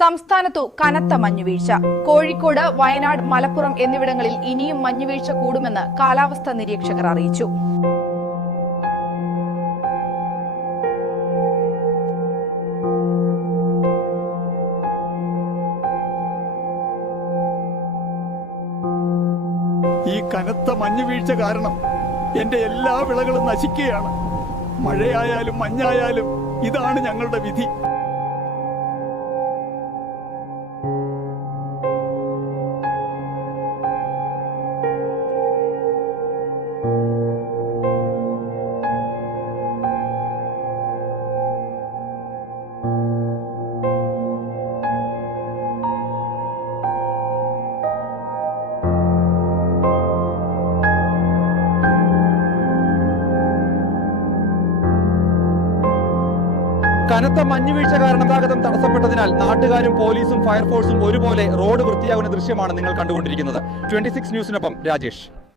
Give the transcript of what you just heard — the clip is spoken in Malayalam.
സംസ്ഥാനത്തു കനത്ത മഞ്ഞുവീഴ്ച. കോഴിക്കോട്, വയനാട്, മലപ്പുറം എന്നിവിടങ്ങളിൽ ഇനിയും മഞ്ഞുവീഴ്ച കൂടുമെന്ന് കാലാവസ്ഥാ നിരീക്ഷകർ അറിയിച്ചു. ഈ കനത്ത മഞ്ഞുവീഴ്ച കാരണം എന്റെ എല്ലാ വിളകളും നശിക്കുകയാണ്. മഴയായാലും മഞ്ഞായാലും ഇതാണ് ഞങ്ങളുടെ വിധി. കനത്ത മഞ്ഞുവീഴ്ച കാരണം ഗതാഗതം തടസ്സപ്പെട്ടതിനാൽ നാട്ടുകാരും പോലീസും ഫയർഫോഴ്സും ഒരുപോലെ റോഡ് വൃത്തിയാകുന്ന ദൃശ്യമാണ് നിങ്ങൾ കണ്ടുകൊണ്ടിരിക്കുന്നത്. 26 ന്യൂസിനൊപ്പം രാജേഷ്.